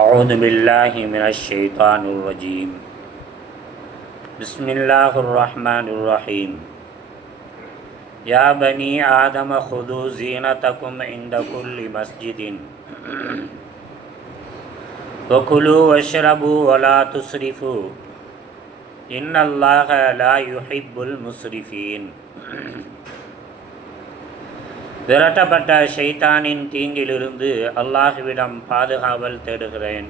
أعوذ بالله من الشيطان الرجيم بسم الله الرحمن الرحيم يا بني آدم خذوا زينتكم عند كل مسجد وكلوا واشربوا ولا تسرفوا إن الله لا يحب المسرفين. விரட்டப்பட்ட ஷைத்தானின் தீங்கிலிருந்து அல்லாஹ்விடம் பாதுகாவல் தேடுகிறேன்.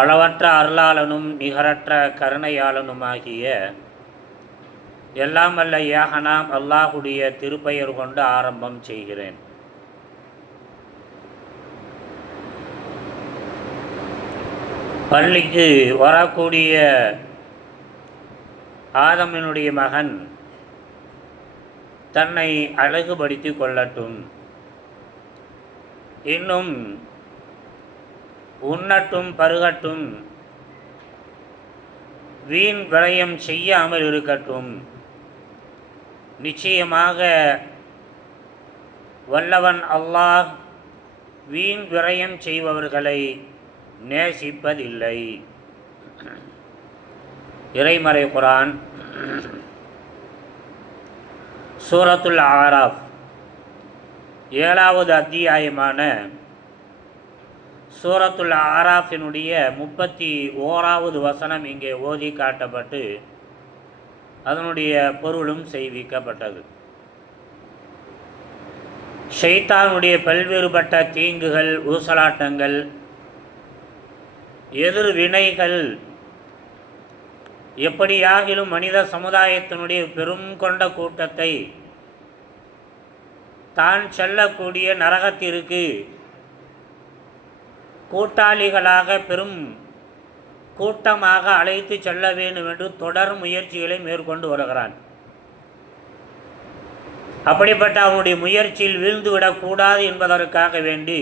அளவற்ற அருளாளனும் நிகரற்ற கருணையாளனுமாகிய எல்லாம் வல்ல யாகனாம் அல்லாஹுடைய திருப்பெயர் கொண்டு ஆரம்பம் செய்கிறேன். பள்ளிக்கு வரக்கூடிய ஆதமினுடைய மகன் தன்னை அழகுபடுத்தி கொள்ளட்டும், இன்னும் உண்ணட்டும் பருகட்டும், வீண் விரயம் செய்யாமல் இருக்கட்டும். நிச்சயமாக வல்லவன் அல்லாஹ் வீண் விரயம் செய்பவர்களை நேசிப்பதில்லை. இறைமறை குர்ஆன் சூரத்துல் ஆராஃப் 7வது அத்தியாயமான சூரத்துல் ஆராஃபினுடைய 31வது வசனம் இங்கே ஓதி காட்டப்பட்டு அதனுடைய பொருளும் செய்விக்கப்பட்டது. ஷைத்தானுடைய பல்வேறுபட்ட தீங்குகள், ஊசலாட்டங்கள், எதிர்வினைகள் எப்படியாகிலும் மனித சமுதாயத்தினுடைய பெரும் கொண்ட கூட்டத்தை தான் செல்லக்கூடிய நரகத்திற்கு கூட்டாளிகளாக பெரும் கூட்டமாக அழைத்து செல்ல வேண்டும் என்று தொடர் முயற்சிகளை மேற்கொண்டு வருகிறான். அப்படிப்பட்ட அவனுடைய முயற்சியில் வீழ்ந்துவிடக்கூடாது என்பதற்காக வேண்டி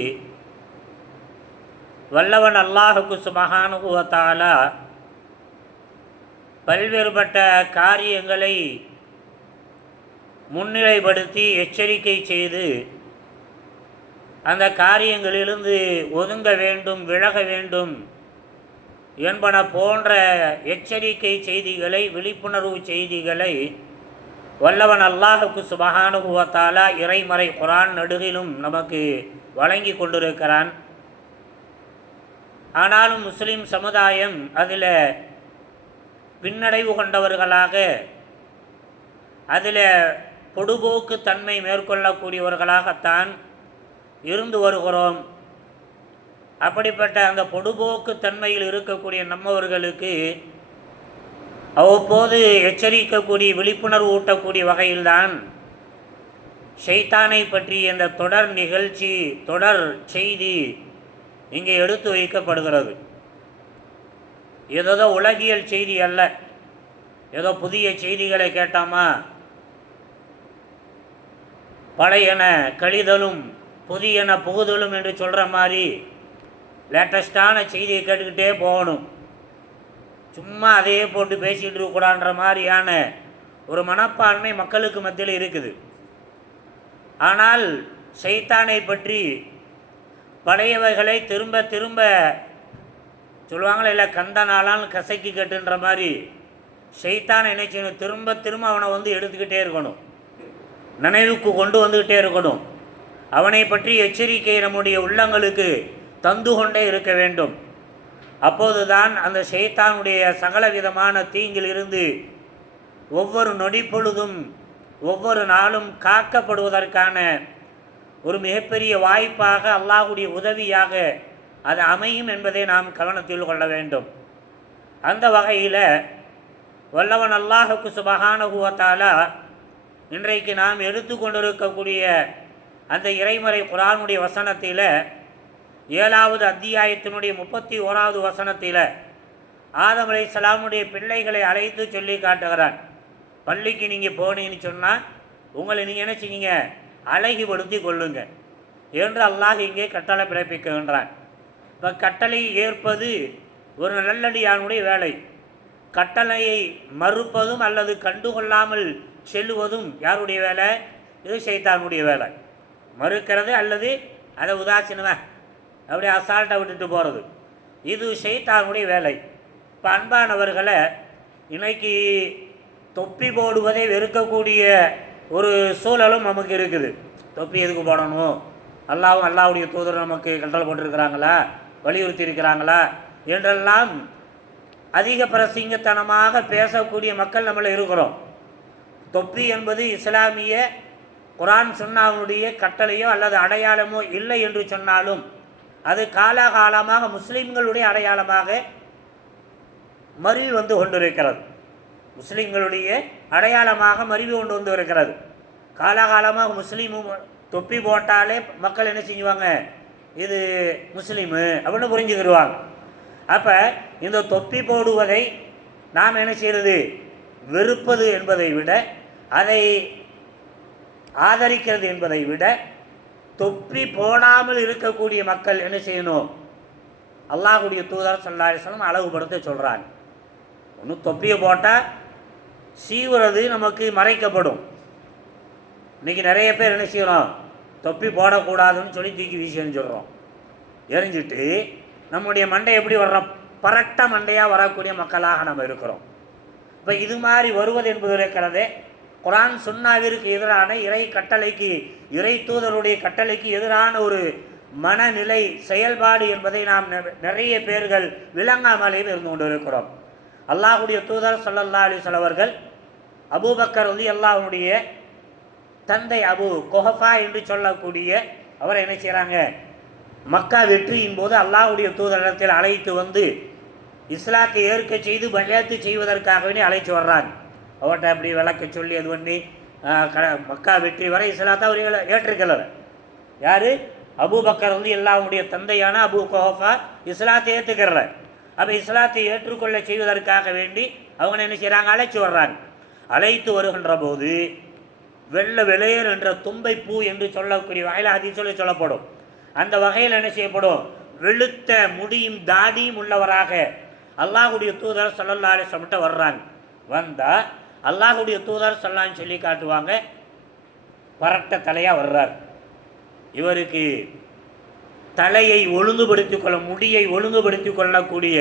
வல்லவன் அல்லாஹுக்கு சுப்ஹானஹு வ தஆலா பல்வேறுபட்ட காரியங்களை முன்னிலைப்படுத்தி எச்சரிக்கை செய்து அந்த காரியங்களிலிருந்து ஒதுங்க வேண்டும், விலக வேண்டும் என்பன போன்ற எச்சரிக்கை செய்திகளை, விழிப்புணர்வு செய்திகளை வல்லவன் அல்லாஹுக்கு சுப்ஹானஹு வ தஆலா இறைமறை குர்ஆன் நடுகிலும் நமக்கு வழங்கி கொண்டிருக்கிறான். ஆனாலும் முஸ்லிம் சமுதாயம் அதில் பின்னடைவு கொண்டவர்களாக, அதில் பொடுபோக்கு தன்மை மேற்கொள்ளக்கூடியவர்களாகத்தான் இருந்து வருகிறோம். அப்படிப்பட்ட அந்த பொடுபோக்கு தன்மையில் இருக்கக்கூடிய நம்மவர்களுக்கு அவ்வப்போது எச்சரிக்கக்கூடிய, விழிப்புணர்வு ஊட்டக்கூடிய வகையில்தான் ஷைத்தானை பற்றி இந்த தொடர் நிகழ்ச்சி, தொடர் செய்தி இங்கே எடுத்து வைக்கப்படுகிறது. ஏதோ உலகியல் செய்தி அல்ல, ஏதோ புதிய செய்திகளை கேட்டாமா, பழையன கழிதலும் புதியன புகுதலும் என்று சொல்கிற மாதிரி லேட்டஸ்டான செய்தியை கேட்டுக்கிட்டே போகணும். சும்மா அதையே போட்டு பேசிகிட்டு இருக்கக்கூடாதுன்ற மாதிரியான ஒரு மனப்பான்மை மக்களுக்கு மத்தியில் இருக்குது. ஆனால் ஷைத்தானை பற்றி பழையவைகளை திரும்ப திரும்ப சொல்லுவாங்களே, இல்லை கந்தனாலான் கசக்கி கட்டுன்ற மாதிரி ஷைத்தான் என்ன செய்யணும், திரும்ப திரும்ப அவனை எடுத்துக்கிட்டே இருக்கணும், நினைவுக்கு கொண்டு வந்துக்கிட்டே இருக்கணும். அவனை பற்றி எச்சரிக்கை நம்முடைய உள்ளங்களுக்கு தந்து கொண்டே இருக்க வேண்டும். அப்போதுதான் அந்த ஷைத்தானுடைய சகல விதமான தீங்கிலிருந்து ஒவ்வொரு நொடி பொழுதும் ஒவ்வொரு நாளும் காக்கப்படுவதற்கான ஒரு மிகப்பெரிய வாய்ப்பாக, அல்லாஹ்வுடைய உதவியாக அது அமையும் என்பதை நாம் கவனத்தில் கொள்ள வேண்டும். அந்த வகையில் வல்லவன் அல்லாஹுக்கு சுப்ஹானஹு வ தஆலா இன்றைக்கு நாம் எடுத்துக்கொண்டிருக்கக்கூடிய அந்த இறைமறை குர்ஆனுடைய வசனத்தில் 7வது அத்தியாயத்தினுடைய 31வது வசனத்தில் ஆதம் அலைஹிஸ்ஸலாமுடைய பிள்ளைகளை அழைத்து சொல்லி காட்டுகிறான். பள்ளிக்கு நீங்கள் போனீங்கன்னு சொன்னால் உங்களை நீங்கள் என்ன செய்யுங்க, அழகுபடுத்தி கொள்ளுங்க என்று அல்லாஹ் இங்கே கட்டளை பிறப்பிக்கின்றான். இப்போ கட்டளை ஏற்பது ஒரு நல்லடியானுடைய வேலை. கட்டளையை மறுப்பதும் அல்லது கண்டுகொள்ளாமல் செல்லுவதும் யாருடைய வேலை? இது ஷைத்தானுடைய வேலை. மறுக்கிறது அல்லது அதை உதாசீனமாக அப்படியே அசால்ட்டாக விட்டுட்டு போகிறது. இது ஷைத்தானுடைய வேலை. இப்போ அன்பானவர்களை, இன்னைக்கு தொப்பி போடுவதை வெறுக்கக்கூடிய ஒரு சூழலும் நமக்கு இருக்குது. தொப்பி எதுக்கு போடணும், அல்லாஹ்வுடைய தூதர் நமக்கு கட்டளை போட்டிருக்கிறாங்களா, வலியுறுத்தி இருக்கிறாங்களா என்றெல்லாம் அதிக பிரசிங்கத்தனமாக பேசக்கூடிய மக்கள் நம்மள இருக்கிறோம். தொப்பி என்பது இஸ்லாமிய குர்ஆன் சுன்னாவுடைய கட்டளையோ அல்லது அடையாளமோ இல்லை என்று சொன்னாலும் அது காலகாலமாக முஸ்லீம்களுடைய அடையாளமாக மருவி வந்து கொண்டிருக்கிறது. முஸ்லீம்களுடைய அடையாளமாக மருவி கொண்டு வந்து இருக்கிறது. காலகாலமாக முஸ்லீமும் தொப்பி போட்டாலே மக்கள் என்ன செஞ்சுவாங்க, இது முஸ்லீமு அப்படின்னு புரிஞ்சுக்கிடுவாங்க. அப்போ இந்த தொப்பி போடுவதை நாம் என்ன செய்கிறது, வெறுப்பது என்பதை விட, அதை ஆதரிக்கிறது என்பதை விட, தொப்பி போடாமல் இருக்கக்கூடிய மக்கள் என்ன செய்யணும், அல்லாஹ்வுடைய தூதர் ஸல்லல்லாஹு அலைஹி வஸல்லம் அளவுபடுத்த சொல்கிறாங்க. ஒன்றும் தொப்பியை போட்டால் சீவுறது நமக்கு மறைக்கப்படும். இன்றைக்கி நிறைய பேர் என்ன செய்யணும், தொப்பி போடக்கூடாதுன்னு சொல்லி தூக்கி வீசி எறிஞ்சிடுறோம். எரிஞ்சிட்டு நம்முடைய மண்டை எப்படி வர்றோம், பரட்ட மண்டையாக வரக்கூடிய மக்களாக நம்ம இருக்கிறோம். இப்போ இது மாதிரி வருவது என்பது இருக்கிறதே குர்ஆன் சுன்னாவிற்கு எதிரான இறை கட்டளைக்கு, இறை தூதருடைய கட்டளைக்கு எதிரான ஒரு மனநிலை செயல்பாடு என்பதை நாம் நிறைய பேர்கள் விளங்காமலேயே இருந்து கொண்டு இருக்கிறோம். அல்லாஹ்வுடைய தூதர் ஸல்லல்லாஹு அலைஹி வஸல்லம் அவர்கள் அபூபக்கர் ரலியல்லாஹுடைய தந்தை அபு குஹஃபா என்று சொல்லக்கூடிய அவரை என்ன செய்கிறாங்க, மக்கா வெற்றியின் போது அல்லாஹ்வுடைய தூதரிடத்தில் அழைத்து வந்து இஸ்லாத்தை ஏற்க செய்து பைஅத்து செய்வதற்காகவே அழைச்சி வர்றாங்க. அவர்கிட்ட அப்படி விளக்க சொல்லி அது பண்ணி மக்கா வெற்றி வரை இஸ்லாத்தை அவர் ஏற்றிருக்கல. யார், அபூபக்கர் ரலியல்லாஹுடைய தந்தையான அபு குஹஃபா இஸ்லாத்தை ஏற்றுக்கிறல. அப்போ இஸ்லாத்தை ஏற்றுக்கொள்ள செய்வதற்காக வேண்டி அவங்க என்ன செய்கிறாங்க, அழைச்சி வர்றாங்க. அழைத்து வருகின்ற போது வெள்ளை வெளியேறு என்ற தும்பை பூ என்று சொல்லக்கூடிய வகையில் ஹதீஸில் சொல்லப்படும். அந்த வகையில் என்ன செய்யப்படும், வெளுத்த முடியும் தாடியும் உள்ளவராக அல்லாஹ்வுடைய தூதர் ஸல்லல்லாஹு அலைஹி வஸல்லம் வர்றாங்க. வந்தால் அல்லாஹ்வுடைய தூதர் ஸல்லல்லாஹு சொல்லி காட்டுவாங்க, பரட்ட தலையாக வர்றார். இவருக்கு தலையை ஒழுங்குபடுத்திக் கொள்ள, முடியை ஒழுங்குபடுத்திக் கொள்ளக்கூடிய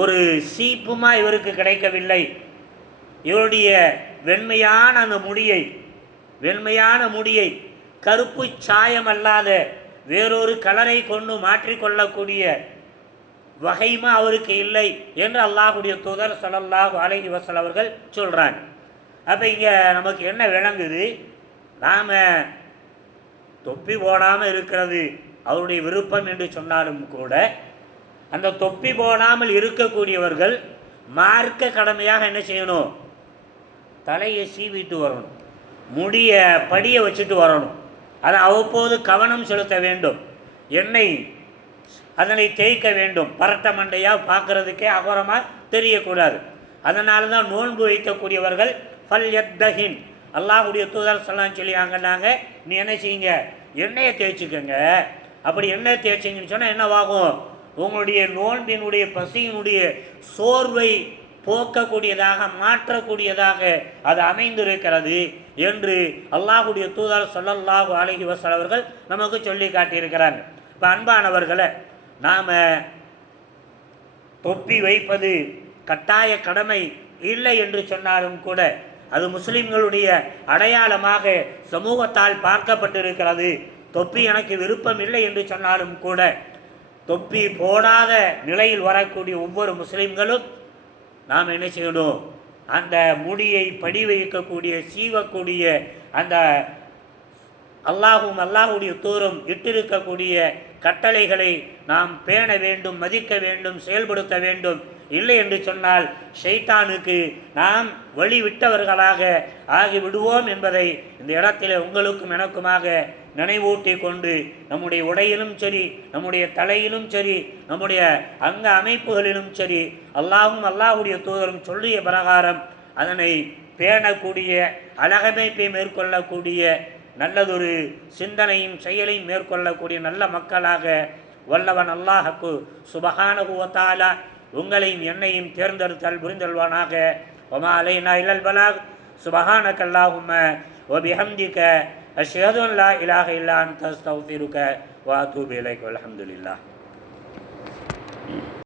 ஒரு சீப்புமா இவருக்கு கிடைக்கவில்லை. இவருடைய வெண்மையான அந்த வெண்மையான முடியை கருப்பு சாயம் அல்லாத வேறொரு கலரை கொண்டு மாற்றிக்கொள்ளக்கூடிய வகைமா அவருக்கு இல்லை என்று அல்லாஹ்வுடைய தூதர் ஸல்லல்லாஹு அலைஹி வஸல்லம் அவர்கள் சொல்கிறாங்க. அப்போ இங்கே நமக்கு என்ன விளங்குது, நாம் தொப்பி போடாமல் இருக்கிறது அவருடைய விருப்பம் என்று சொன்னாலும் கூட, அந்த தொப்பி போடாமல் இருக்கக்கூடியவர்கள் மார்க்க கடமையாக என்ன செய்யணும், தலையை சீவிட்டு வரணும், முடிய படியை வச்சுட்டு வரணும். அதை அவ்வப்போது கவனம் செலுத்த வேண்டும், எண்ணெய் அதனை தேய்க்க வேண்டும். பரட்ட மண்டையாக பார்க்குறதுக்கே அகோரமாக தெரியக்கூடாது. அதனால தான் நோன்பு வைக்கக்கூடியவர்கள் ஃபல் யத்தஹின், அல்லாஹ்வுடைய தூதர் ஸல்லல்லாஹு சொல்லியாங்கன்னாங்க, நீ என்ன செய்யுங்க, எண்ணெயை தேய்ச்சிக்கங்க. அப்படி எண்ணெய் தேய்ச்சிங்கன்னு சொன்னால் என்னவாகும், உங்களுடைய நோன்பினுடைய பசியினுடைய சோர்வை போக்கக்கூடியதாக மாற்றக்கூடியதாக அது அமைந்திருக்கிறது என்று அல்லாஹ்வுடைய தூதர் ஸல்லல்லாஹு அலைஹி வஸல்லம் அவர்கள் நமக்கு சொல்லி காட்டியிருக்கிறாங்க. இப்போ அன்பானவர்களை, நாம் தொப்பி வைப்பது கட்டாய கடமை இல்லை என்று சொன்னாலும் கூட அது முஸ்லிம்களுடைய அடையாளமாக சமூகத்தால் பார்க்கப்பட்டிருக்கிறது. தொப்பி எனக்கு விருப்பம் இல்லை என்று சொன்னாலும் கூட தொப்பி போடாத நிலையில் வரக்கூடிய ஒவ்வொரு முஸ்லிம்களும் நாம் என்ன செய்யணும், அந்த முடியை படி வைக்கக்கூடிய சீவக்கூடிய அந்த அல்லாஹ்வுடைய தூதரும் இட்டிருக்கக்கூடிய கட்டளைகளை நாம் பேண வேண்டும், மதிக்க வேண்டும், செயல்படுத்த வேண்டும். இல்லை என்று சொன்னால் ஷைத்தானுக்கு நாம் வழிவிட்டவர்களாக ஆகிவிடுவோம் என்பதை இந்த இடத்தில் உங்களுக்கும் எனக்குமாக நினைவூட்டி கொண்டு, நம்முடைய உடையிலும் சரி, நம்முடைய தலையிலும் சரி, நம்முடைய அங்க அமைப்புகளிலும் சரி, அல்லாஹ்வுடைய தூதரும் சொல்லிய பிரகாரம் அதனை பேணக்கூடிய, அழகமைப்பை மேற்கொள்ளக்கூடிய, நல்லதொரு சிந்தனையும் செயலையும் மேற்கொள்ளக்கூடிய நல்ல மக்களாக வல்லவன் அல்லாஹ்வுக்கு சுப்ஹானஹு வ தஆலா உங்களையும் என்னையும் தேர்ந்தெடுத்தல் புரிந்தல்வானாக. வமா அலைனா இல்லல் பலாக். சுப்ஹானக அல்லாஹும்ம வ பிஹம்திக அஷ்ஹது அன் லா இலாஹா இல்லா அன்த அஸ்தக்ஃபிருக வ அத்தூபு இலைக. வல்ஹம்துலில்லாஹ்.